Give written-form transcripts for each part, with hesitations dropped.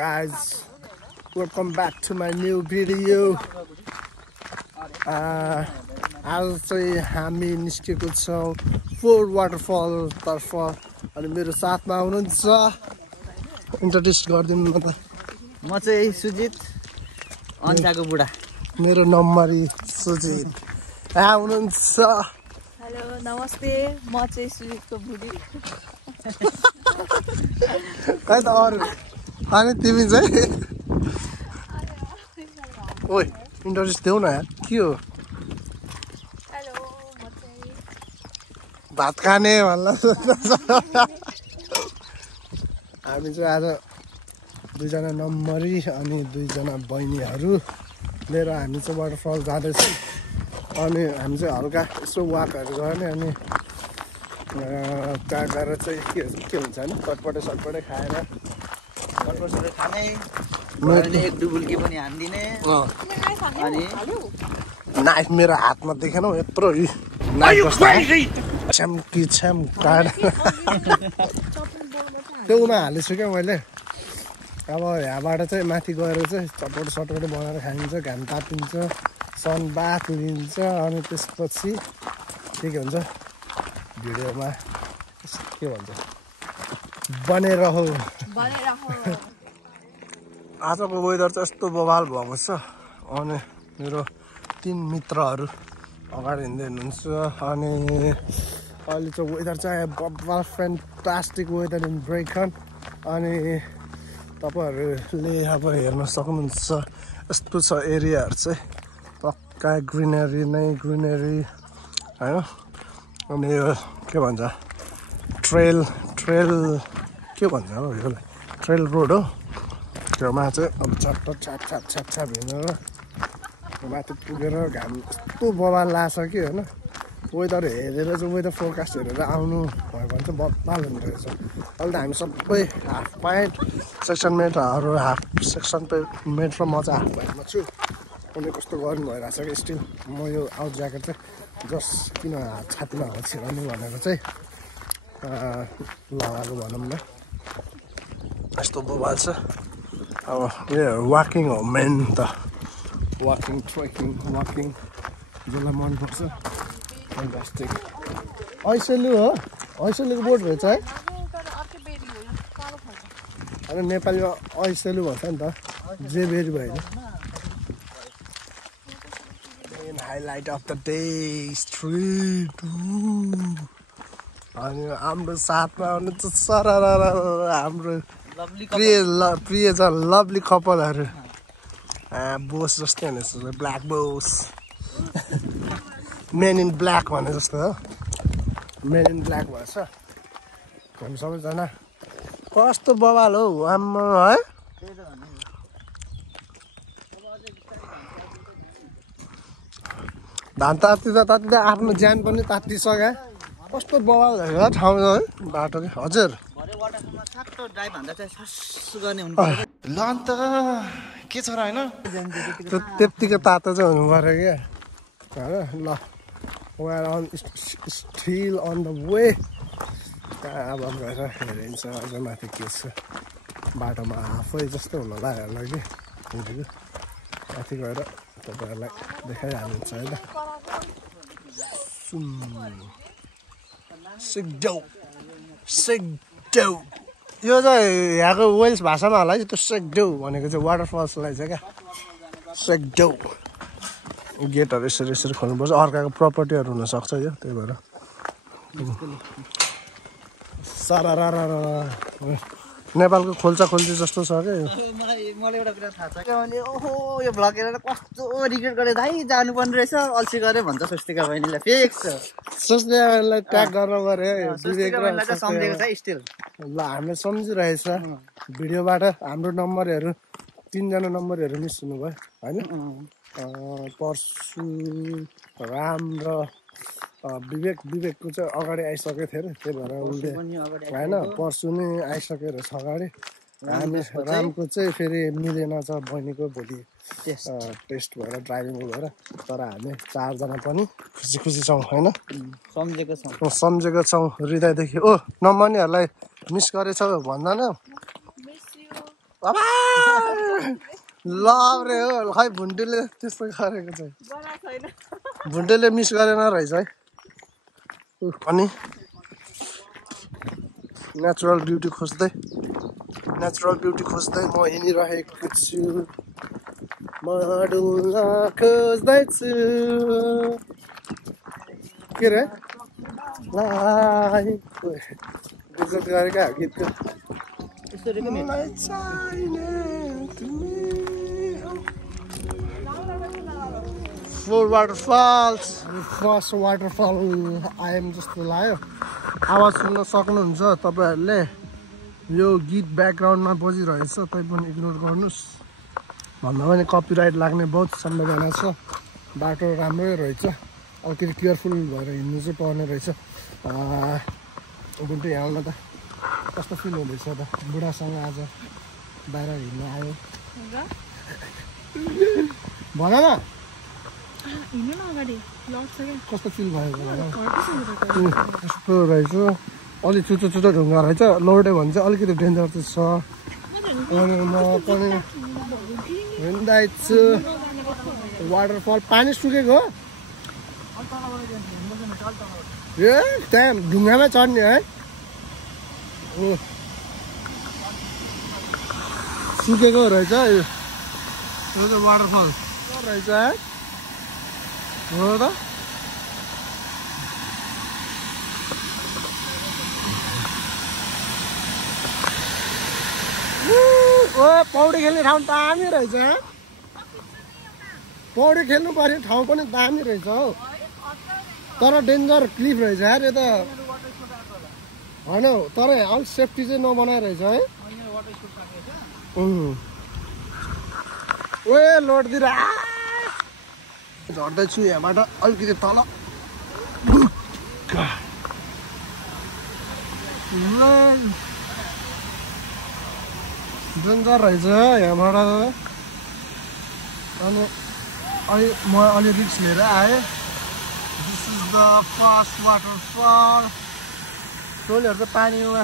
guys, welcome back to my new video. आज चाहिँ हामी निस्केको छौँ फोर वाटरफल तर्फ अनि मेरो साथमा हुनुहुन्छ इन्ट्रोड्युस गर्दिनु न त म चाहिँ सुजित अन्जाको बुढा मेरो नम्बरी सुजित यहाँ हुनुहुन्छ हेलो नमस्ते म चाहिँ सुजितको बुढी खै त अरु अनि तिमी चाहिँ ओइ इन्ट्रोड्युस देऊ न यार के हो हेलो म चाहिँ भात खाने भन्ला हामी चाहिँ आज दुईजना नम्बरी अनि दुईजना बहिनीहरू लिएर हामी चाहिँ वाटरफल जाँदैछौँ अनि हामी चाहिँ हल्का यसो वाकहरू गर्ने अनि त्यहाँ गएर चाहिँ के हुन्छ नि चटपटे सटपटे खाएर कटपटे खाने अनि एक डुबुल्की पनि हान्दिने अनि नाइफ मेरो हातमा देखेन यत्रो नाइफ छ्याम्की छ्याम काट त्यो उमा हालेछु क्या मैले अब यहाँबाट चाहिँ माथि गएर चाहिँ चटपटे सटपटे बनाएर खाइन्छ घाम तातिन्छ सन बाथ लिन्छ अनि त्यसपछि के हुन्छ भिडियोमा के भन्छ बनेरहो आजको वेदर चाहिँ यस्तो बवाल भएको छ अनि मेरो 3 मित्रहरू अगाडि हिँड्दै हुनुहुन्छ अनि अहिले चाहिँ वेदर चाहिँ बवाल फ्यान्टास्टिक वेदर इन ब्रेकन अनि तपाईँहरूले अब हेर्न सक्नुहुन्छ यस्तो छ एरियाहरू चाहिँ पक्का ग्रिनरी नै ग्रिनरी होइन अनि यो के भन्छ ट्रेल के भन्छ हो यसलाई ट्रेल रोड हो त्योमा चाहिँ अब चट्ट छ्याप छ्याप छ्याप छ्याप हिँडेर माथि पुगेर घाम यस्तो बवाल लाग्छ कि होइन वेदर हेरेर चाहिँ वेदर फोरकास्ट हेरेर आउनु भयो भने चाहिँ बवाल हुँदो रहेछ अहिले त हामी सबै हाफ प्यान्ट सेक्सन मेटहरू हाफ सेक्सन मेट र म चाहिँ हाफ प्यान्टमा छु अनि कस्तो गर्नु भइरहेछ कि स्टिल म यो आउट ज्याकेट चाहिँ जस किन छातीमा हात छिराउनु भनेर चाहिँ लगाएको भनौँ न यस्तो बवाल छ अब यो वाकिङ हो मेन त वाकिङ ट्रेकिङ जसलाई मनपर्छ फ्यान्टास्टिक ऐसेलु हो ऐसेलुको बोट रहेछ है अनि नेपालीमा ऐसेलु भन्छ नि त जेबेरी भयो main highlight of the day street अनि हाम्रो साथमा आउनुहुन्छ सरर हाम्रो प्रिय छ लभली कपालहरू बोस जस्तै हुनेछ black Bose main in black भने जस्तो हो मेन इन ब्ल्याक भएछ हामी सबैजना कस्तो बवाल हौ आम्मा है धान तातिँदा आफ्नो ज्यान पनि तातिसक्यो कस्तो बवाल भयो ठाउँ है बाटो हजुर ल अन्त के छ र होइन त्यत्तिको तातो चाहिँ हुनु पऱ्यो क्या होइन ल we are on still on the way अब गएर हेरिन्छ अझ माथि के छ बाटोमा आफै जस्तो हुन लाग्यो कि हिँडेको माथि गएर तपाईँहरूलाई देखाइहालिन्छ है त यो चाहिँ यहाँको वेल्स भाषामा होला है त्यो सेक्डेउ भनेको चाहिँ वाटरफल्सलाई चाहिँ क्या सेक्डेउ गेटहरू यसरी खोल्नुपर्छ अर्काको प्रपर्टीहरू हुनसक्छ यो त्यही भएर सारा नेपालको खोल्ची जस्तो छ क्या मलाई एउटा कुरा थाहा छ क्या भने ओहो यो भ्लग हेरेर कस्तो रिग्रेट गरेँ दाइ जानुपर्ने रहेछ अल्छी गरेँ भन्छ स्वस्तिका बहिनीलाई फिक्स छ स्वस्तिकालाई ट्याग गर्न गऱ्यो सम्झेको छ स्टिल ल हामीले सम्झिरहेछ भिडियोबाट हाम्रो नम्बरहरू 3 जना नम्बरहरू मिस हुनुभयो होइन परशु राम र विवेकको चाहिँ अगाडि आइसकेको थियो अरे त्यही भएर उसले होइन परशु नै आइसकेको रहेछ अगाडि हामी रामको चाहिँ फेरि मिलेन छ बहिनीको भोलि टेस्ट भएर ड्राइभिङको भएर तर हामी 4 जना पनि खुसी छौँ होइन सम्झेको छौँ हृदयदेखि ओ नम्बरनीहरूलाई मिस गरेछ भन्दैन बाबा लभ रे हो खै भुन्टुले त्यस्तो गरेको चाहिँ भुन्टुले मिस गरेन रहेछ है अनि नेचुरल ब्युटी खोज्दै म हिँडिरहेको छु मडुल्ला खोज्दैछु के रे गुजरात गरेका गीतको Full waterfalls, first waterfall आएम जस्तो लाग्यो आवाज सुन्न सक्नुहुन्छ तपाईहरुले यो गीत ब्याकग्राउन्डमा बजिरहेछ तै पनि इग्नोर गर्नुस् भन्दा पनि कपिराइट लाग्ने बहुत सम्भावना छ बाटो राम्रै रहेछ अलिकति केयरफुल भएर हिँड्नु चाहिँ पर्ने रहेछ गुन्टु हाल्न त कस्तो फिल हुँदैछ त बुढासँग आज बाहिर हिँड्न आयो भन न हिँड्नु न अगाडि कस्तो फिल भयो कस्तो रहेछ अलि चुचो ढुङ्गा रहेछ लौडे भने चाहिँ अलिकति डेन्जर चाहिँ छ अनि म पनि हिँड्दैछु वाटरफल पानी सुकेको हो ए त्यहाँ ढुङ्गामै चढ्ने है सुकेको रहेछ यो चाहिँ वाटरफल रहेछ है हो त ओ पौडी खेल्ने ठाउँ दामी रहेछ पौडी खेल्नु पर्ने ठाउँ पनि दामी रहेछ हौ तर डेन्जर क्लिफ रहेछ यार यो त होइन तर अलिक सेफ्टी चाहिँ नबनाइरहेछ है ओ लोडतिर झर्दैछु यहाँबाट अलिकति तल डेन्जर रहेछ यहाँबाट अनि म अलि रिक्स लिएर आएँ this is the first waterfall टोलीहरू चाहिँ पानीमा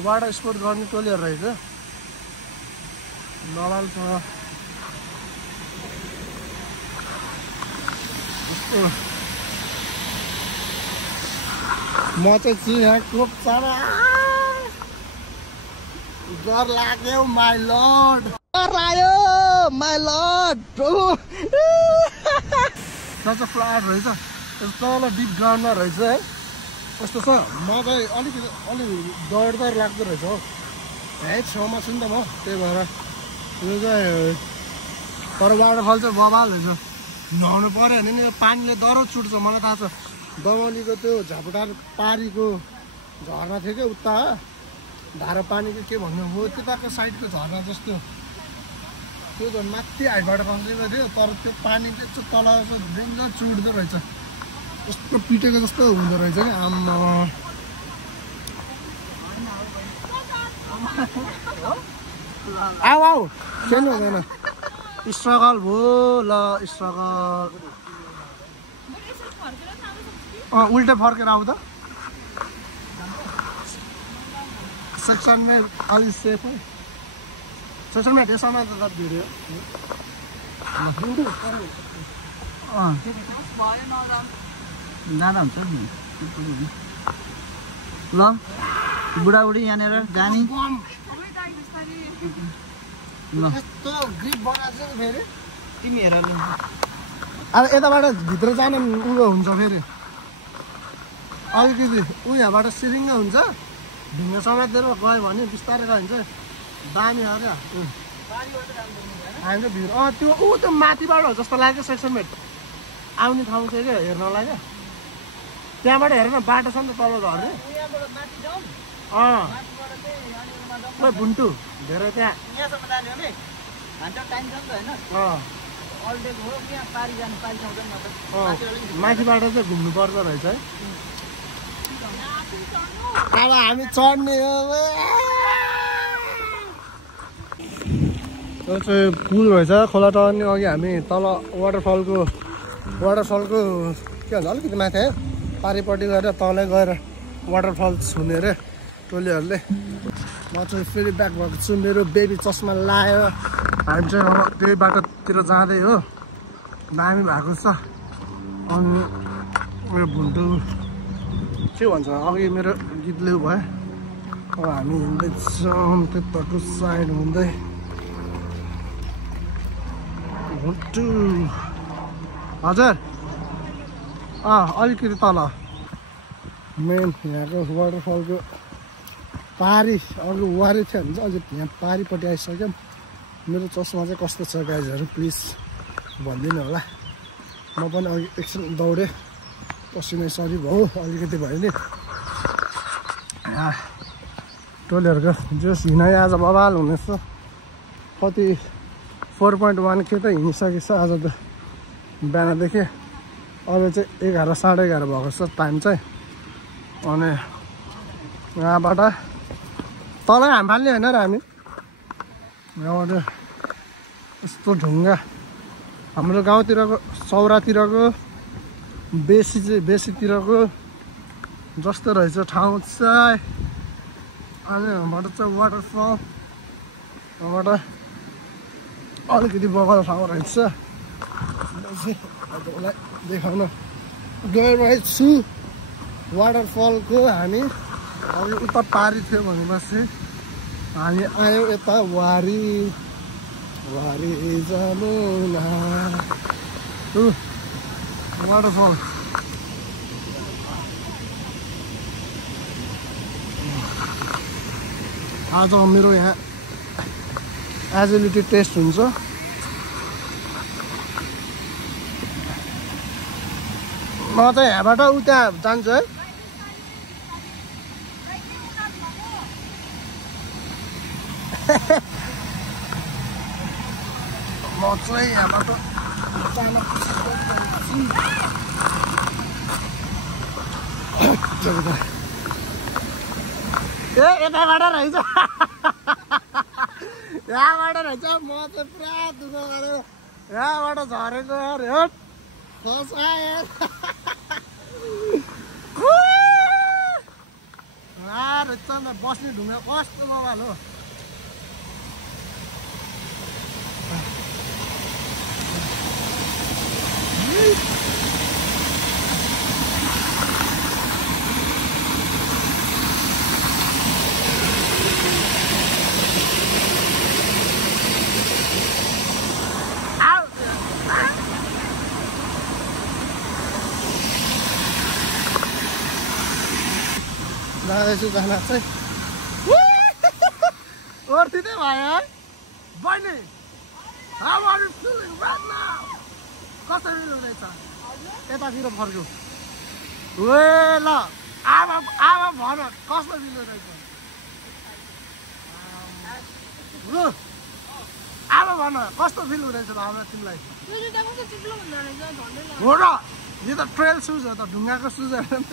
वाटर स्पोर्ट गर्ने टोलीहरू रहेछ नलालसँग म चाहिँ छु यहाँ टोप्चामा डर लाग्यो माई लर्ड डर लाग्यो माई लर्ड चाहिँ फ्ल्याट रहेछ तल डिप ग्राउन्डमा रहेछ है कस्तो छ म चाहिँ अलिकति डर लाग्दो रहेछ हौ है छेउमा छु नि त म त्यही भएर यो चाहिँ तर वाटरफल चाहिँ बबाल रहेछ नुहाउनु पऱ्यो भने नि यो पानीले डह्रो चुट्छ मलाई थाहा छ दमौलीको त्यो झापटार पारीको झर्ना थियो क्या उता धारा पानीको के भन्नु हो त्यताको साइडको झर्ना जस्तो त्यो झन् माथि हाइटबाट खसेको थियो तर त्यो पानी चाहिँ तल डेन्जर चुट्दो रहेछ कस्तो पिटेको जस्तो हुँदो रहेछ क्या आम्मा आऊ खेल्नु हुँदैन स्ट्रगल भयो ल स्ट्रगल उल्टे फर्केर आऊ त सेक्सन में अलिक सेफ है सेक्सन में त्यसमा त भिडियो जाँदा हुन्छ नि ल बुढाबुढी यहाँनिर जाने यस्तो ग्रिप बनाएको छ फेरि तिमी हेर अब यताबाट भित्र जान उयो हुन्छ फेरि अलिकति उयोबाट सिरिङ्ग हुन्छ ढुङ्गा समातेर गयो भने बिस्तारै गयो भने चाहिँ दामी अरे हाम्रो भिड त्यो त्यो माथिबाट हो जस्तो लाग्यो सेक्सनमेट आउने ठाउँ थियो क्या हेर्नलाई क्या त्यहाँबाट हेर न बाटो छ नि त तल झर्ने भुन्टु धेरै त्यहाँ माथिबाट चाहिँ घुम्नु पर्छ रहेछ है अब हामी चढ्ने हो त्यो चाहिँ पुल रहेछ खोला टर्ने अघि हामी तल वाटरफलको के भन्छ अलिकति माथि है पारिपट्टि गएर तलै गएर वाटरफल छुने रे टोलीहरूले म चाहिँ फेरि ब्याक भएको छु मेरो बेबी चस्मा लायो हामी चाहिँ अब त्यही बाटोतिर जाँदै हो दामी भएको छ अनि मेरो भुन्टु के भन्छ अघि मेरो गीत लिउ भयो अब हामी हिँड्दैछौँ त्यताको साइड हुँदै भुन्टु हजुर अलिकति तल मेन यहाँको वाटरफलको पारी अघि वारी थियो भने चाहिँ अझै यहाँ पारीपट्टि आइसक्यौँ मेरो चस्मा चाहिँ कस्तो छ गाइजहरू प्लिज भनिदिनु होला म पनि अघि एकछिन दौडेँ पसिनै सरी भयो अलिकति भयो नि टोलीहरूको जस हिँडाइ आज बवाल हुनेछ कति 4.1 के त हिँडिसकेछ आज त बिहानदेखि अहिले चाहिँ 11 साढे 11 भएको छ टाइम चाहिँ अनि यहाँबाट तलै हाम फाल्ने होइन र हामी यहाँबाट यस्तो ढुङ्गा हाम्रो गाउँतिरको सौरातिरको बेसीतिरको जस्तो रहेछ ठाउँ चाहिँ अनि यहाँबाट चाहिँ वाटरफल यहाँबाट अलिकति बगल ठाउँ रहेछ तपाईँलाई देखाउन गइरहेछु वाटरफलको हामी अघि उता पारी थियो भनेपछि हामी आयौँ यता वारी जानु वाटरफल आज मेरो यहाँ एजिलिटी टेस्ट हुन्छ म चाहिँ यहाँबाट उता जान्छु है म चाहिँ यहाँबाट जान यताबाट रहेछ यहाँबाट रहेछ म चाहिँ पुरा दुःख गरेर यहाँबाट झरेको अरे फसाए रहेछ नि बस्ने ढुङ्गा कस्तो मोबाइल हो जाँदैछु जान चाहिँ ओर्थिँदै भयो है बहिनी कसरी हुँदैछ यतातिर फर्क्यो ए ल आमा भन कस्तो फिल हुँदैछ आमा भन कस्तो फिल हुँदैछ त आमा तिमीलाई हो र यो त ट्रेल सुज हो त ढुङ्गाको सुज होइन नि त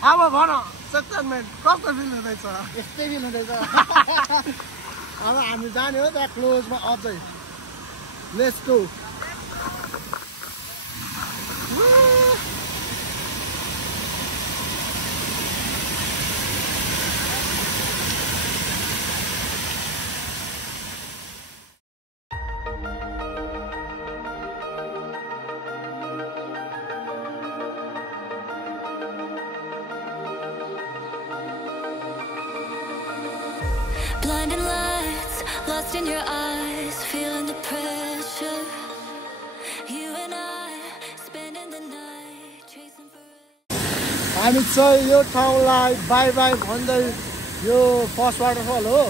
अब भन सेक्सनमेन्ट कस्तो फिल हुँदैछ यस्तै फिल हुँदैछ अब हामी जाने हो त्यहाँ क्लोजमा अझै let's go Blinding lights, lost in your eyes, feeling the pressure. You and I, spending the night, chasing forever. हामी चाहिँ यो ठाउँलाई बाई बाई भन्दै यो फर्स्ट वाटरफल हो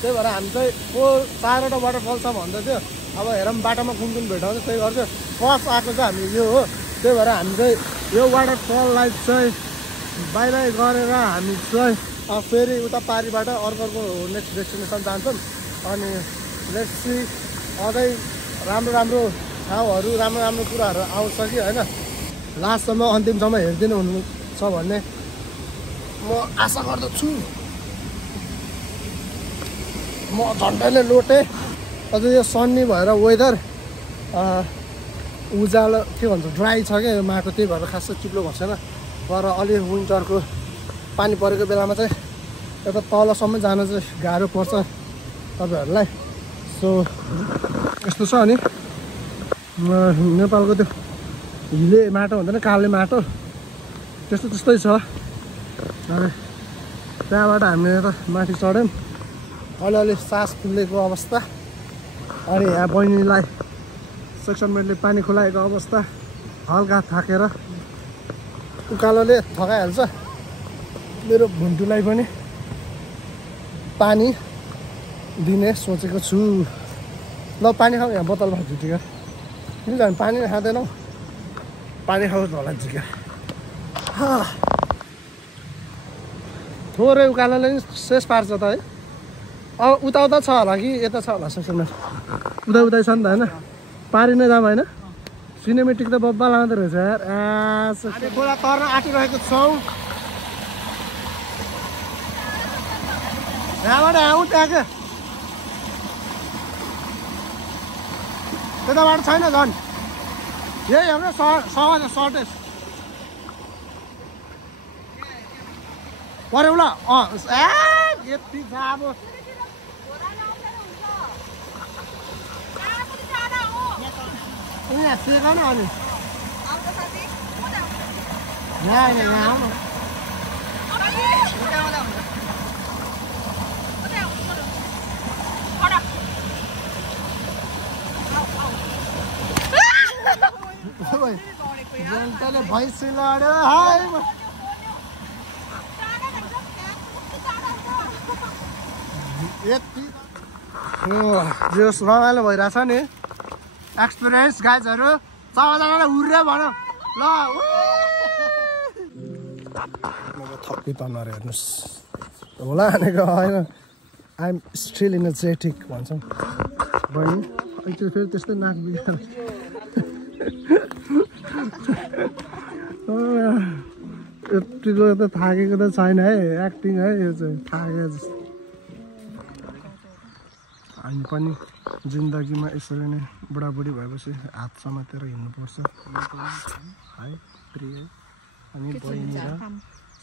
त्यही भएर हामी चाहिँ 4वटा वाटरफल छ भन्दै थियो अब हेरौँ बाटोमा कुन भेटाउँछ त्यही गर्छ फर्स्ट आएको चाहिँ हामी यो हो त्यही भएर हामी चाहिँ यो वाटरफललाई चाहिँ बाई बाई गरेर हामी चाहिँ फेरि उता पारीबाट अर्को नेक्स्ट डेस्टिनेसन जान्छौँ अनि लेट्स सी अझै राम्रो ठाउँहरू राम्रो कुराहरू आउँछ कि होइन लास्टसम्म अन्तिमसम्म हेरिदिनु हुनुहुन्छ भन्ने म आशा गर्दछु म झन्डैले लोटेँ अझै यो सन्नी भएर वेदर उज्यालो के भन्छ ड्राई छ क्या यो माटो त्यही भएर खासै चिप्लो भएको छैन तर अलि विन्टरको पानी परेको बेलामा चाहिँ यता तलसम्म जान चाहिँ गाह्रो पर्छ तपाईँहरूलाई। सो यस्तो छ। अनि नेपालको त्यो हिले माटो हुँदैन, काले माटो त्यस्तै छ। अनि त्यहाँबाट हामीले यता माथि चढ्यौँ। अलिअलि सास फुलेको अवस्था। अनि यहाँ बहिनीलाई सेक्सनमेटले पानी खुलाएको अवस्था। हल्का थाकेर उकालोले थकाइहाल्छ। मेरो भुन्टुलाई पनि पानी दिने सोचेको छु। ल पानी खाऊ, यहाँ बोतलमा झुटिका। किनभने पानी खाँदैनौ, पानी खाऊ होला झिका। थोरै उकालोले नि शेष पार्छ त है। अब उता छ होला कि यता छ होला सेक्सनमेट? उता छ नि त होइन? पारि नै जाऊँ होइन? सिनेमेटिक त बब्बा लाँदो रहेछ यार। हामी खोला तर्न आँटिरहेको छौँ। यहाँबाट आउँ त्यहाँ क्या त्यताबाट छैन झन्। यही हाम्रो सर्टेज पऱ्यो ल। यति अब यहाँ सिकाउ न। अनि यहाँ आउनु। जनताले भैँसी लड्यो। यति जोस रमाइलो भइरहेछ नि। एक्सपिरियन्स गाइजहरू सबैजनालाई उर्रे भनौँ ल। थप्पी तन्नाएर हेर्नुहोस् होला भनेको होइन। आइएम स्टिल इनर्जेटिक भन्छौँ बहिनी। अहिले फेरि त्यस्तै नाक बिगार। यतिको त थाकेको त छैन है, एक्टिङ है यो चाहिँ। थाकेको जस्तो। हामी पनि जिन्दगीमा यसरी नै बुढाबुढी भएपछि हात समातेर हिँड्नुपर्छ है प्रिय। अनि बहिनी र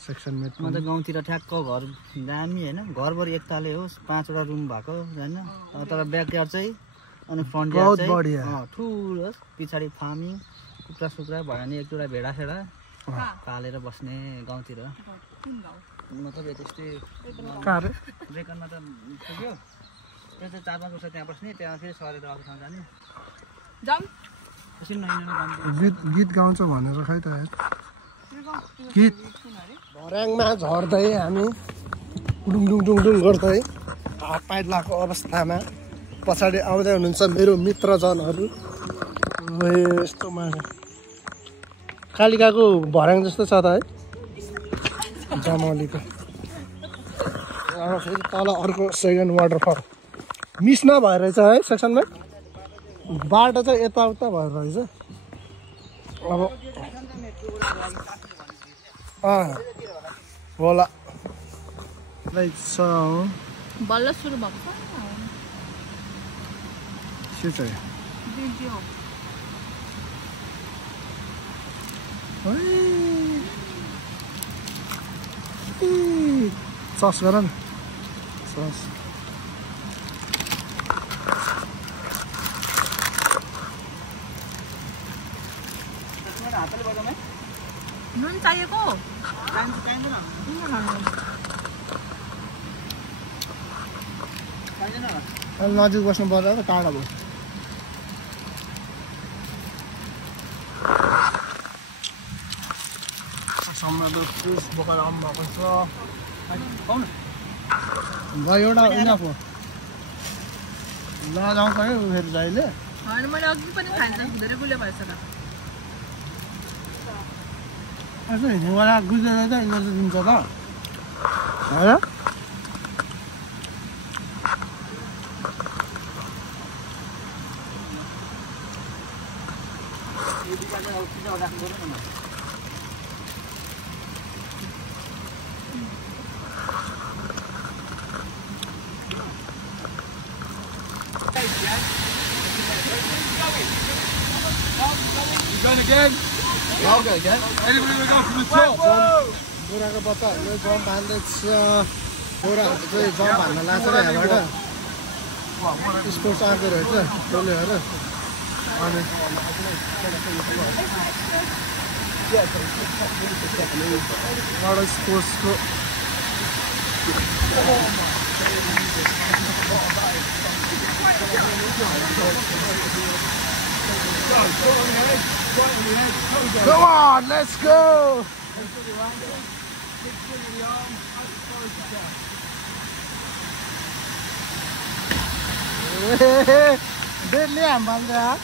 सेक्सनमेट म त गाउँतिर ठ्याक्क घर दामी होइन। घरभरि एकताले होस्, 5वटा रुम भएको होइन। तर ब्याकयार्ड चाहिँ अनि फ्रन्ट यार्ड चाहिँ ठुलो होस्। पछाडि फार्मिङ, कुखुरा सुक्रा भयो भने 1-2वटा भेडासेडा पालेर बस्ने गाउँतिर। मतलब त्यस्तै ब्रेकनमा त पुग्यो। त्यो चाहिँ 4-5 वर्ष त्यहाँ बस्ने, त्यहाँ फेरि सरेर अर्को ठाउँ जाने। गीत गाउँछ भनेर खै त गीत। भर्याङमा झर्दै हामी डुङ गर्दै हात पाइट लगाएको अवस्थामा पछाडि आउँदै हुनुहुन्छ मेरो मित्रजनहरू। यस्तो माछा कालिकाको भर्याङ जस्तो छ त है जमलीको। फेरि तल अर्को सेकेन्ड वाटरफल मिस नभएर रहेछ है सेक्सनमा। बाटो चाहिँ यताउता भएर रहेछ। अब होला बल्ल सुरु भएको छ। सस गर न सस। नुन चाहिएको नजिक बस्नु पर्छ त टाढा भयो। बोकेर आउनु भएको छ। ल एउटा इनफ हो। ल जाउँ पऱ्यो फेरि जहिले। मैले अघि पनि खान्छ धेरै गुलियो भएछ त। यसो हिँडेर गुजेर चाहिँ इनर्जी दिन्छ त होइन। Going again? Yeah, I'll go again. Anybody want to go from the top? बुढाको बच्चाहरूले जम्प हान्दैछ। छोराहरू चाहिँ जम्प हान्न लाग्छ र यहाँबाट स्पोर्ट्स आएको रहेछ टोलीहरू अनि स्पोर्ट्सको Come on, let's go! Deadly ambanda.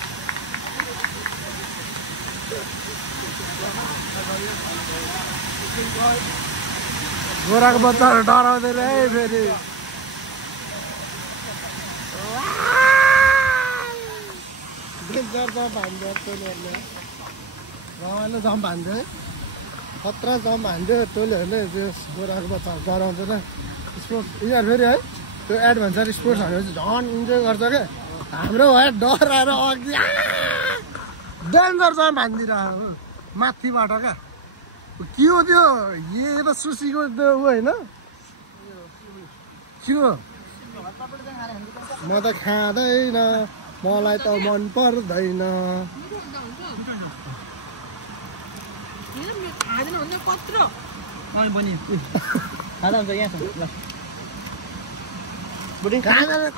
गोराको बच्चाहरू डराउँदै रहे फेरि डेन्जर जम्प हान्थ्यो टोलीहरूले रमाइलो जम्प हान्थ्यो है खतरा जम्प हान्थ्यो टोलीहरूले त्यो गोराको बच्चाहरू डराउँदैन स्पोर्ट्स यिनीहरू फेरि है त्यो एडभेन्चर स्पोर्ट्स भनेपछि झन् इन्जोय गर्छ क्या हाम्रो भयो डराएर अघि डेन्जर जम्प हानिदिरहेको माथिबाट क्या के हो त्यो यो त सुसीको त्यो ऊ होइन के हो म त खाँदैन मलाई त मन पर्दैन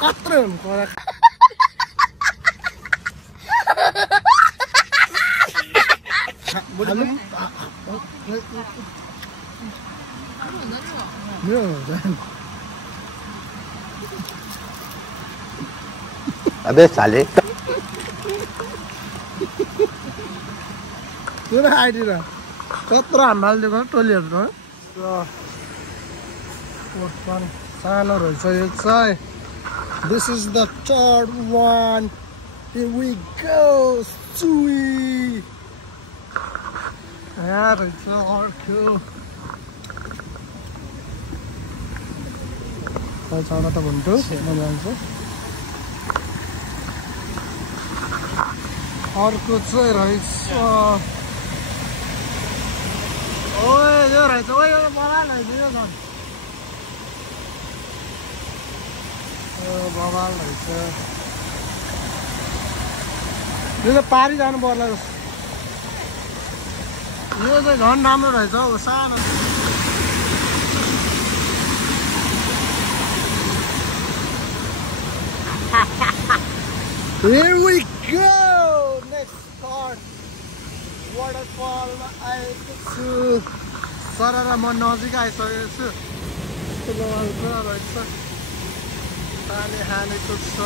कत्रो हुनु अबे साले त्यो आइदिएर कत्रो हालिदिएको टोलीहरू सानो रहेछ यो चाहिँ this is the third one here we go sweet यहाँ रहेछ अर्को चढा त भन्छु म जान्छु अर्को चाहिँ रहेछ ओए यो रहेछ ओए यो बवाल रहेछ यो झन् बवाल रहेछ यो चाहिँ पारी जानु पर्ला यो चाहिँ झन् राम्रो रहेछ हौ सानो Here we go! Next part वाटरफलमा आएको छु सरर म नजिक आइसकेको छु यस्तो बवाल पुरा रहेछ पानी हानेको छ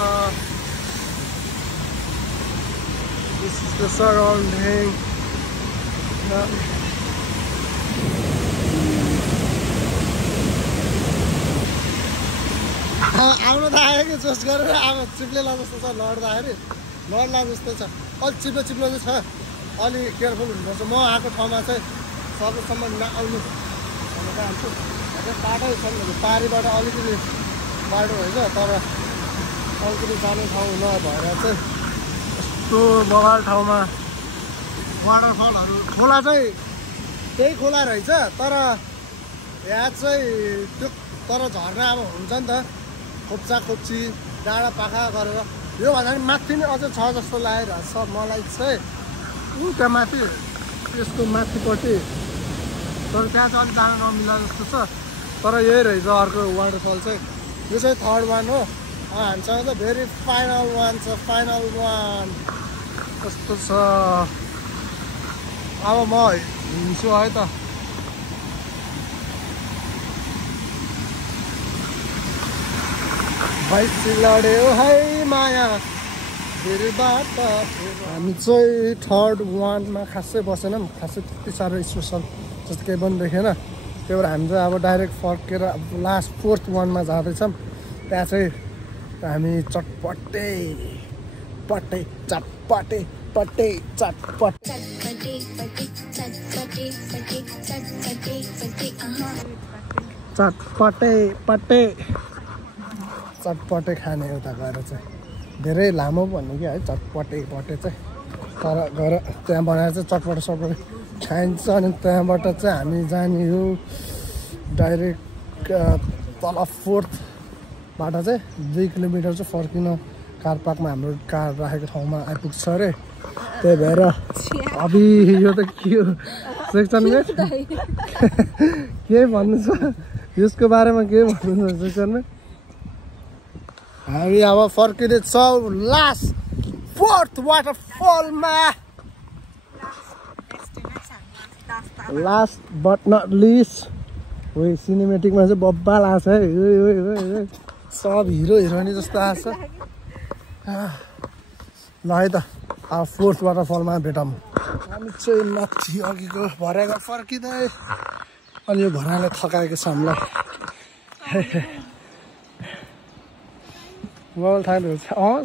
This is the surrounding आउनु त आयो कि जोस गरेर अब चिप्लेला जस्तो छ लड्दाखेरि लड्ला जस्तो छ अलिक चिप्लो चिप्लो चाहिँ छ अलि केयरफुल हुनुपर्छ म आएको ठाउँमा चाहिँ सकेसम्म नआउनु भनेर चाहन्छु बाटै छ नि पारीबाट अलिकति बाटो रहेछ तर अलिकति जाने ठाउँ नभएर चाहिँ यस्तो बवाल ठाउँमा वाटरफलहरू खोला चाहिँ त्यही खोला रहेछ तर यहाँ चाहिँ त्यो तर झर्ना अब हुन्छ नि त खोप्चा खोप्ची डाँडा पाखा गरेर यो भन्दा पनि माथि नै अझै छ जस्तो लागिरहेको छ मलाई चाहिँ त्यहाँ माथि त्यसको माथिपट्टि तर त्यहाँ चाहिँ अलिक जान नमिला जस्तो छ तर यही रहेछ अर्को वाटरफल चाहिँ यो चाहिँ थर्ड वान हो हामीसँग त भेरी फाइनल वान छ फाइनल वान कस्तो छ अब म हिँड्छु है त भैँसी लड्यो है माया हामी चाहिँ थर्ड वानमा खासै बसेनौँ खासै त्यति साह्रो स्पेसल जस्तो केही पनि देखेन त्यही भएर हामी चाहिँ अब डाइरेक्ट फर्केर अब लास्ट फोर्थ वानमा जाँदैछौँ त्यहाँ चाहिँ हामी चटपटे पटे चटपटे पटे चटपटे चटपटे पटे चटपटे खाने उता गएर चाहिँ धेरै लामो भन्नु कि है चटपटे पटे चाहिँ तर गएर त्यहाँ बनाएर चाहिँ चटपटे सटपटे खाइन्छ अनि त्यहाँबाट चाहिँ हामी जाने हो डाइरेक्ट तल 4th बाटो चाहिँ 2 किलोमिटर चाहिँ फर्किन कार पार्कमा हाम्रो कार राखेको ठाउँमा आइपुग्छ अरे त्यही भएर अभि यो त के हो सेक्सनमा के भन्नु छ यसको बारेमा के भन्नु छ सेक्सनमा हामी अब फर्किँदैछौँ लास्ट 4th वाटरफलमा लास्ट बट नट लिस्ट हो सिनेमेटिकमा चाहिँ बब्बा लाग्छ है सब हिरो हिरोइनी जस्तो आएको छ ल है त अब 4th वाटरफलमा भेटौँ हामी चाहिँ माथि अघिको भर्याको फर्किँदै अनि यो भर्याले थकाएको छ हामीलाई मोबाइल थाल्नु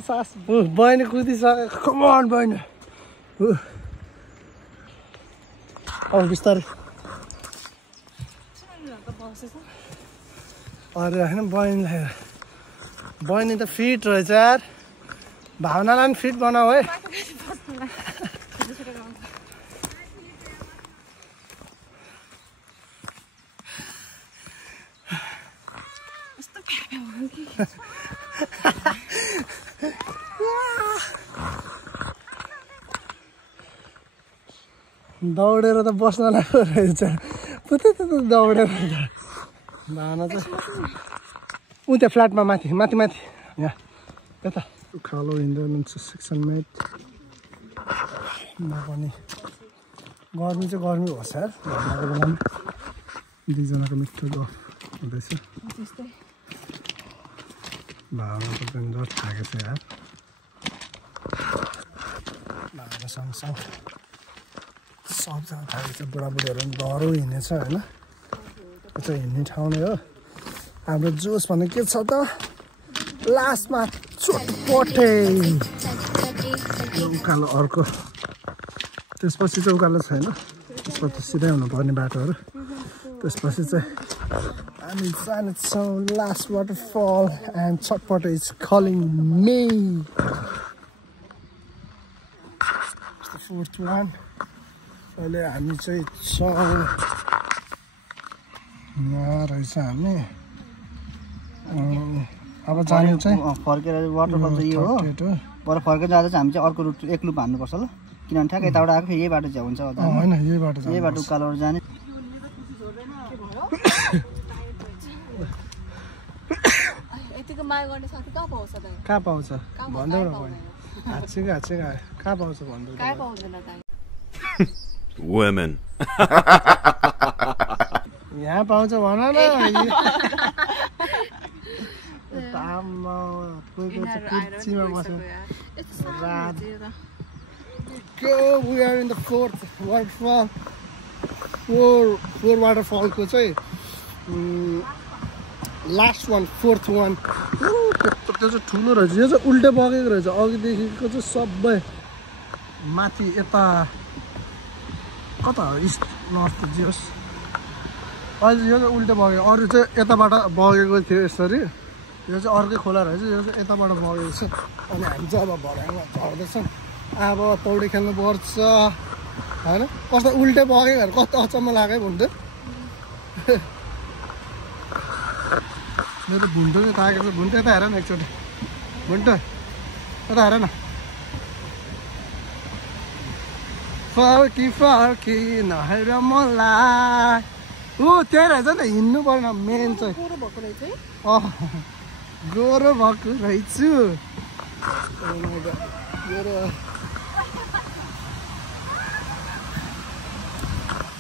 सास बहिनी कुदिसक्यो कमान बहिनी अब बिस्तारै अरे होइन बहिनी त फिट रहेछ यार भावनालाई पनि फिट बनाऊ है दौडेर त बस्न लाग्यो रहेछ दौडेर भावना चाहिँ ऊ त्यहाँ फ्ल्याटमा माथि यहाँ यता उकालो हिँड्दै हुनुहुन्छ सेक्सन मेट म पनि गर्मी चाहिँ गर्मी होस् यार भावनाको बेलामा दुईजनाको मिठो गफ हुँदैछ भावनाको पनि डर थाकेको छ यार भावना सँगसँग सबजना थाकेको छ बुढाबुढीहरू पनि डह्रो हिँडेछ होइन त्यो चाहिँ हिँड्ने ठाउँ नै हो हाम्रो जोस भन्ने के छ त लास्टमा चटपटे उकालो अर्को त्यसपछि चाहिँ उकालो छैन त्यसपछि सिधै हुनुपर्ने बाटोहरू त्यसपछि चाहिँ हामी जानेछौँ last waterfall and chatpate is calling me 4th one अहिले हामी चाहिँ छौँ यहाँ रहेछ हामी अब जाने चाहिँ फर्केर वाटरफल चाहिँ यो हो पर फर्केर जाँदा चाहिँ हामी चाहिँ अर्को रुट एक लुप हान्नुपर्छ ल किनभने ठ्याक्क यताबाट आएको फेरि यही बाटो चाहिँ हुन्छ होइन यही बाटो उकालोबाट जाने यतिको माया गर्ने साथी कहाँ पाउँछ त कहाँ पाउँछ भन्दै न बहिनी हाच्छिगा कहाँ पाउँछ भन्दै कहाँ पाउँदैन त Women. यहाँ पाउँछ भन न We are in the 4th waterfall. 4 waterfallको चाहिँ लास्ट वान 4th वान त्यो चाहिँ ठुलो रहेछ यो चाहिँ उल्टे बगेको रहेछ अघिदेखिको चाहिँ सबै माथि यता कता हो इस्ट नर्थ जियोस् अहिले यो चाहिँ उल्टे बग्यो अरू चाहिँ यताबाट बगेको थियो यसरी यो चाहिँ अर्कै खोला रहेछ यो चाहिँ यताबाट बगेको छ अनि हामी चाहिँ अब भर्याङमा झर्दैछौँ अब पौडी खेल्नु पर्छ होइन कस्तो उल्टे बगेकोहरू कस्तो अचम्म लाग्यो भुन्टो मेरो त भुन्टो चाहिँ थाकेको छ भुन्टो यता हेर न एकचोटि भुन्टो यता हेर न फर्की नहेर मलाई त्यही रहेछ नि हिँड्नु पर्ने मेन चाहिँ गोरो भएको रहेछु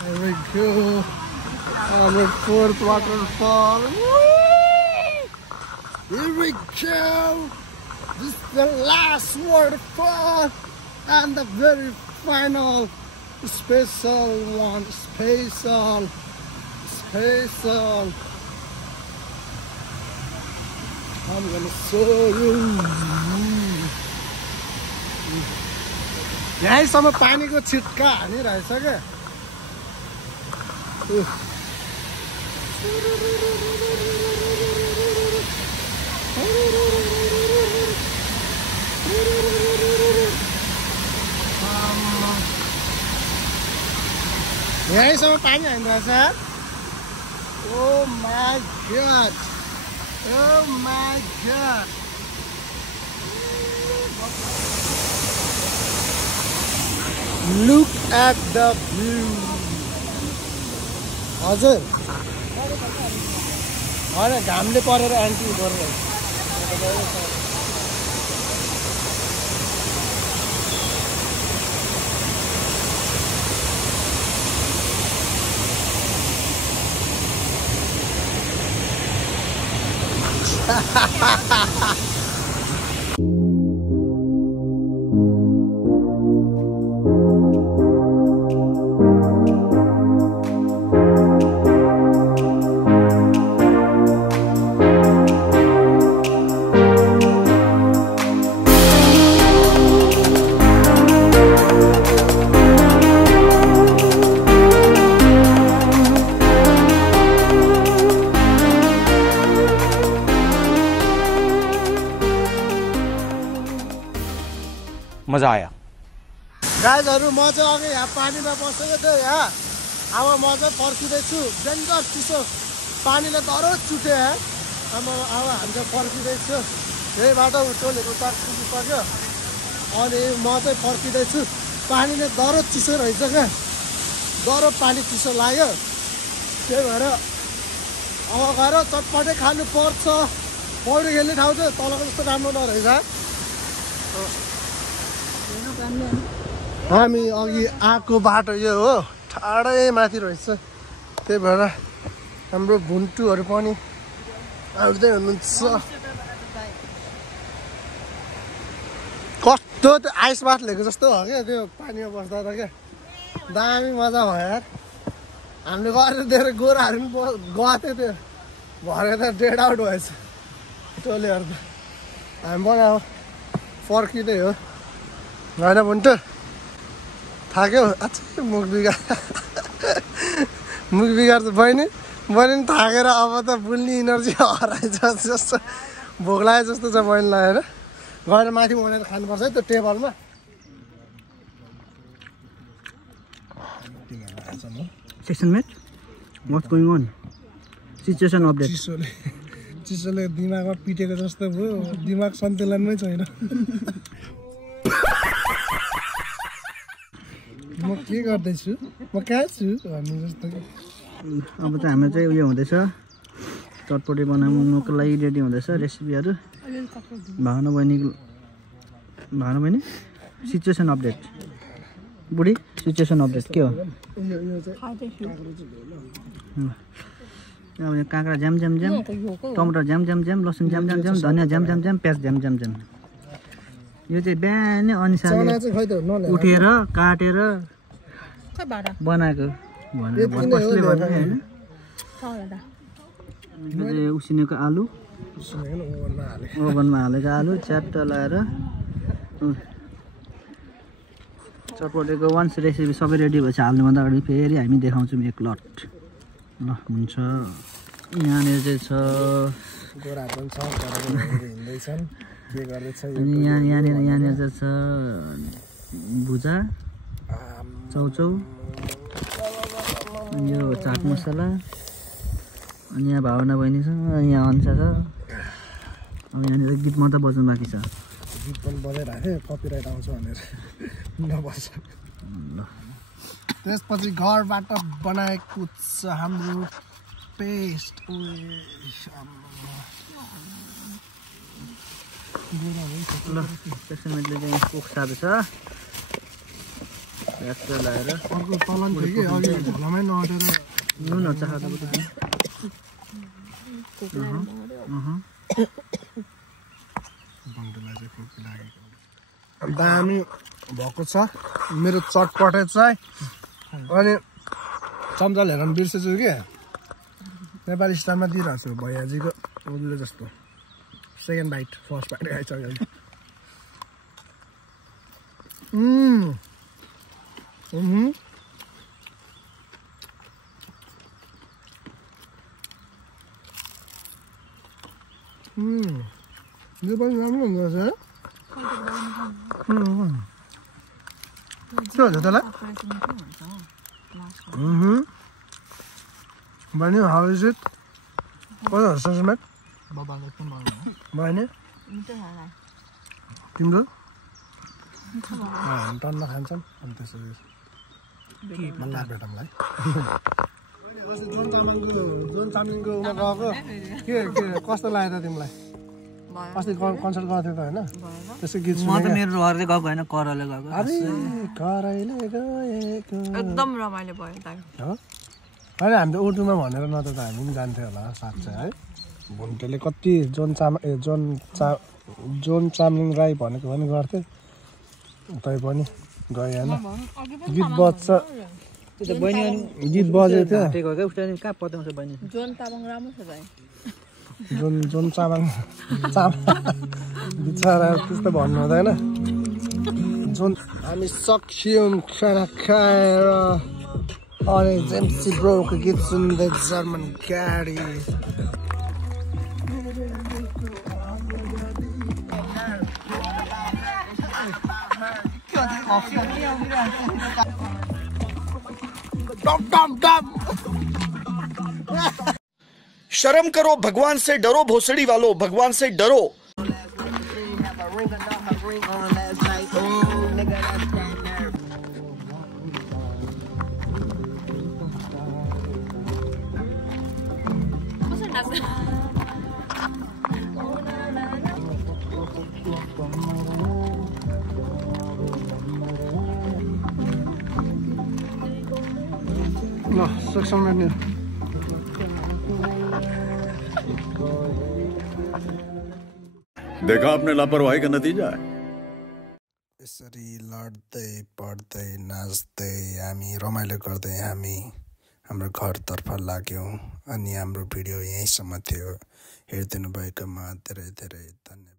There we go. Our 4th waterfall. Here we go. This is the last waterfall and the very final special one. Special. I'm gonna show you. यहीँसम्म पानीको छिट्का हानिरहेछ क्या यहीँसम्म पानी हानिरहेछ Oh my God! Oh my god. Look at the view. हजुर होइन घामले परेर anti गरेर मजा आया। गाइजहरु म चाहिँ अघि यहाँ पानीमा बसेको थिएँ यहाँ अब म चाहिँ फर्किँदैछु डेन्जर चिसो पानीले दह्रो चुट्यो यहाँ अब हामी चाहिँ फर्किँदैछु यही बाटो टोलेको उतार पुगिसक्यो अनि म चाहिँ फर्किँदैछु पानीले दह्रो चिसो रहेछ क्या दह्रो पानी चिसो लाग्यो त्यही भएर अब गएर चटपटै खानु पर्छ पौडी खेल्ने ठाउँ चाहिँ तलको जस्तो राम्रो नरहेछ हामी अघि आएको बाटो यो हो टाढै माथि रहेछ त्यही भएर हाम्रो भुन्टुहरू पनि आउँदै हुनुहुन्छ कस्तो त्यो आइस बात लिएको जस्तो हो क्या त्यो पानीमा बस्दा त क्या दामी मजा भयो यार हामीले गरेर दिएर गोराहरू पनि गएको थियो त्यो भरे त डेड आउट भएछ टोलेहरू त हामी पनि अब फर्किँदै हो होइन भुन्टु थाक्यो अच्छा मुख बिगार त बहिनी पनि थाकेर अब त बुल्ने इनर्जी हराएछ जस्तो भोक लाग्यो जस्तो छ बहिनीलाई होइन गएर माथि बनाएर खानुपर्छ है त्यो टेबलमा सेक्सन मेट what's going on situation update चिसोले दिमागमा पिटेको जस्तो भयो दिमाग सन्तुलनमै छैन म के गर्दैछु म कहाँ छु भन्ने जस्तो अब चाहिँ हाम्रो चाहिँ उयो हुँदैछ चटपटी बनाउनुको लागि रेडी हुँदैछ रेसिपीहरू भावना बहिनी सिचुएसन अपडेट बुढी सिचुएसन अपडेट के हो अब यो काँक्रा ज्याम ज्याम ज्याम टमाटर ज्याम ज्याम ज्याम लसुन ज्याम ज्याम ज्याम धनियाँ ज्याम ज्याम ज्याम प्याज ज्याम ज्याम ज्याम यो चाहिँ बिहानै अनिसाले उठेर काटेर बनाएको कसले भन्ने होइन उसिनेको आलु ओभनमा हालेको आलु च्याप्ट लगाएर चटपटेको वान्स रेसिपी सबै रेडी भएपछि हाल्नुभन्दा अगाडि फेरि हामी देखाउँछौँ एक लट ल हुन्छ यहाँनिर चाहिँ छ अनि यहाँनिर चाहिँ छ भुजा चाउचाउ यो चाट मसला अनि यहाँ भावना बहिनी छ यहाँ अन्सा छ अब यहाँनिर गीत मात्रै बज्नु बाँकी छ गीत पनि बजाइराखेँ कपिराइट आउँछ भनेर नबस्छ ल त्यसपछि घरबाट बनाएको छ हाम्रो पेस्ट ल सेक्सनमेटले चाहिँ कुक सार्दैछ प्याज लगाएर अर्को तलन थियो कि अघि झोलामै नअटेर नुन हल्छ खाँदा दामी भएको छ मेरो चटपटे चाहिँ अनि चम्चा लिएर बिर्सेछु कि नेपाली स्टाइलमा दिइरहेको छु भैयाजीको उसले जस्तो सेकेन्ड बाइट फर्स्ट बाइट खाइसक्यो यो पनि राम्रो हुँदो रहेछ के हुन्छ त्यसलाई बहिनी हाउ इज इट कसो सेक्सनमेट बबाको चाहिँ बनाउनु भएन मिठो खाना तिम्रो टन्न खान्छन् अनि त्यसरी मल्ला भेटौँला जोन चामलिङको उमा गएको के कस्तो लाग्यो त तिमीलाई अस्ति कन्सर्ट गएको थियो त होइन त्यसै गीत म त मेरो घरले गएको होइन करले गएको करैले गएको एकदम रमाइलो भयो दाइ होइन हामीले उर्दूमा भनेर न त हामी पनि जान्थ्यो होला साँच्चै है भुन्टेले कति जोन चामलिङ राई भनेको पनि गर्थ्यो तै पनि गयो होइन गीत बज्छ गीत बजेको थियो कहाँ पत्याउँछ बहिनी जोन तामाङ राम्रो छ दाइ जोन चामलिङ बिचरा त्यस्तो भन्नु हुँदैन जोन हामी सक्यौँ खाना खाएर अनि जेम्सी ब्रोको गीत सुन्दै जर्मन गाडी शर्म करो भगवान से डरो भोसड़ी वालों भगवान से डरो ल सक्छौँ नि देखा आपने लापरवाही का नतीजा है यसरी लड्दै पढ्दै नाच्दै हामी रमाइलो गर्दै हामी हाम्रो घरतर्फ लाग्यौँ अनि हाम्रो भिडियो यहीँसम्म थियो हेरिदिनु भएकोमा धेरै धेरै धन्यवाद।